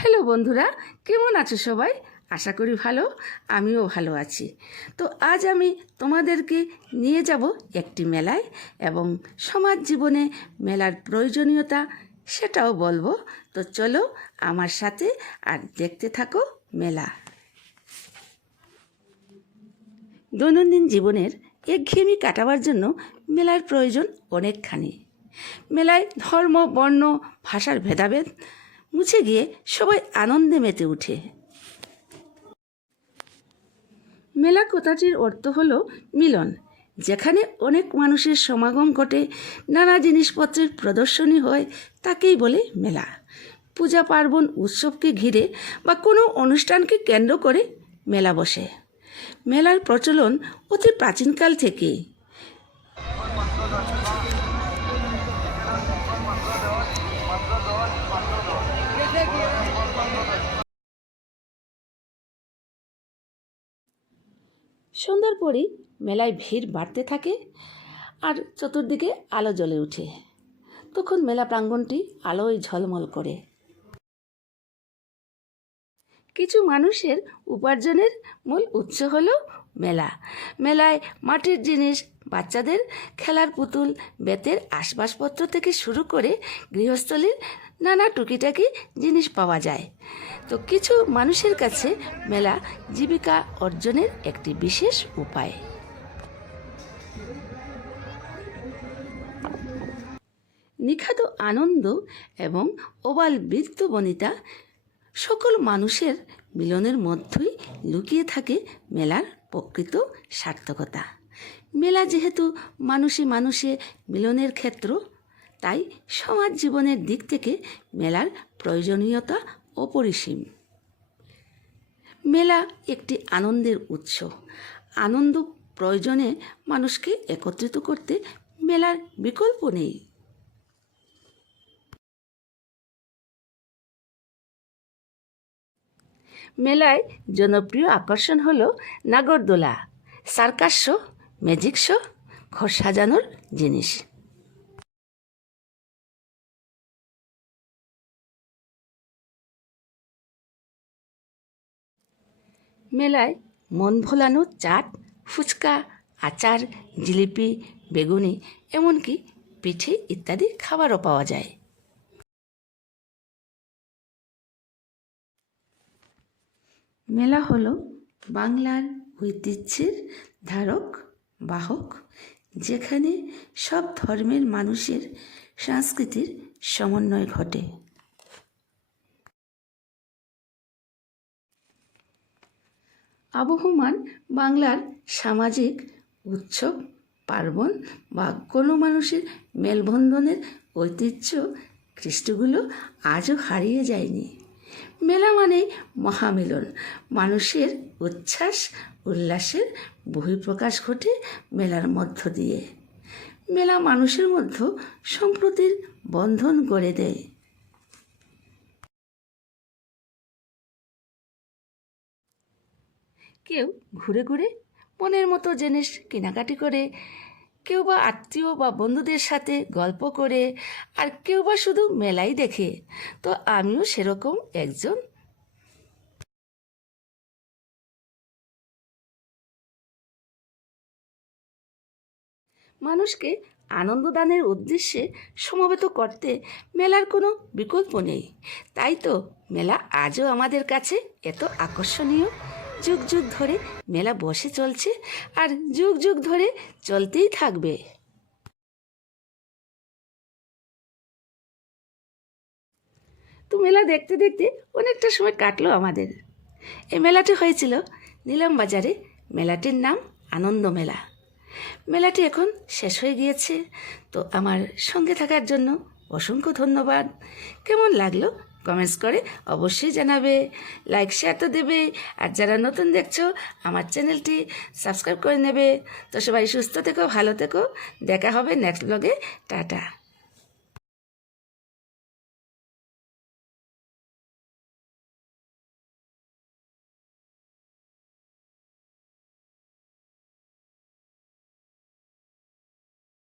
Hello বন্ধুরা, কেমন আছো সবাই? আশা করি ভালো। আমিও ভালো আছি। তো আজ আমি তোমাদেরকে নিয়ে যাব একটি মেলায় এবং সমাজ জীবনে মেলার প্রয়োজনীয়তা সেটাও বলবো। তো চলো আমার সাথে আর দেখতে থাকো মেলা। দৈনন্দিন জীবনের একঘেয়েমি কাটাবার জন্য মেলার প্রয়োজন অনেকখানি। মেলায় ধর্ম, বর্ণ, ভাষার ভেদাভেদ মুছে গিয়ে সবাই আনন্দে মেতে ওঠে। মেলা কথাটির অর্থ হলো মিলন, যেখানে অনেক মানুষের সমাগম ঘটে, নানা জিনিসপত্রের প্রদর্শনী হয়, তাকেই বলে মেলা। পূজা পার্বণ উৎসবকে ঘিরে বা কোনো অনুষ্ঠানকে কেন্দ্র করে মেলা বসে। মেলার প্রচলন অতি প্রাচীনকাল থেকেই। সন্ধ্যার পরই মেলায় ভিড় বাড়তে থাকে আর চতুর্দিকে আলো জ্বলে ওঠে। তখন মেলা প্রাঙ্গণটি আলোয় ঝলমল করে। কিছু মানুষের উপার্জনের মূল উৎস হলো মেলা। মেলায় মাটির জিনিস, বাচ্চাদের খেলার পুতুল, বেতের আসবাবপত্র থেকে শুরু করে গৃহস্থলীর নানা টুকিটাকি জিনিস পাওয়া যায়। তো কিছু মানুষের কাছে মেলা জীবিকা অর্জনের একটি বিশেষ উপায়। নিখাদ আনন্দ এবং ওবাল বৃত্তবনিতা সকল মানুষের মিলনের মধ্যেই লুকিয়ে থাকে মেলার প্রকৃত সার্থকতা। মেলা যেহেতু মানুষে মানুষে মিলনের ক্ষেত্র, তাই সমাজ জীবনের দিক থেকে মেলার প্রয়োজনীয়তা অপরিসীম। মেলা একটি আনন্দের উৎস। আনন্দ প্রয়োজনে মানুষকে একত্রিত করতে মেলার বিকল্প নেই। মেলায় জনপ্রিয় আকর্ষণ হলো নাগরদোলা, সার্কাস শো, ম্যাজিক শো, ঘর সাজানোর জিনিস। মেলায় মন ভোলানো চাট, ফুচকা, আচার, জিলিপি, বেগুনি, এমনকি পিঠে ইত্যাদি খাবারও পাওয়া যায়। মেলা হলো বাংলার ঐতিহ্যের ধারক বাহক, যেখানে সব ধর্মের মানুষের সংস্কৃতির সমন্বয় ঘটে। আবহমান বাংলার সামাজিক উৎসব পার্বণ বা কোনো মানুষের মেলবন্ধনের ঐতিহ্য কৃষ্টিগুলো আজও হারিয়ে যায়নি। মেলা মানে মহামিলন, মানুষের উচ্ছ্বাস উল্লাসের বহিঃপ্রকাশ ঘটে মেলার মধ্য দিয়ে। মেলা মানুষের মধ্যে সম্প্রীতির বন্ধন গড়ে দেয়। কেউ ঘুরে ঘুরে মনের মতো জিনিস কেনাকাটি করে, কেউ বা আত্মীয় বা বন্ধুদের সাথে গল্প করে, আর কেউ বা শুধু মেলাই দেখে। তো আমিও সেরকম একজন। মানুষকে আনন্দদানের উদ্দেশ্যে সমবেত করতে মেলার কোনো বিকল্প নেই। তাই তো মেলা আজও আমাদের কাছে এত আকর্ষণীয়। যুগ যুগ ধরে মেলা বসে চলছে আর যুগ যুগ ধরে চলতেই থাকবে। তো মেলা দেখতে দেখতে অনেকটা সময় কাটলো আমাদের। এই মেলাটি হয়েছিল নিলাম বাজারে। মেলাটির নাম আনন্দ মেলা। মেলাটি এখন শেষ হয়ে গিয়েছে। তো আমার সঙ্গে থাকার জন্য অসংখ্য ধন্যবাদ। কেমন লাগলো কমেন্টস করে অবশ্যই জানাবে, লাইক শেয়ার তো দেবে, আর যারা নতুন দেখছো আমার চ্যানেলটি সাবস্ক্রাইব করে নেবে। তো সবাই সুস্থ থেকো, ভালো থেকো, দেখা হবে নেক্সট ব্লগে। টাটা।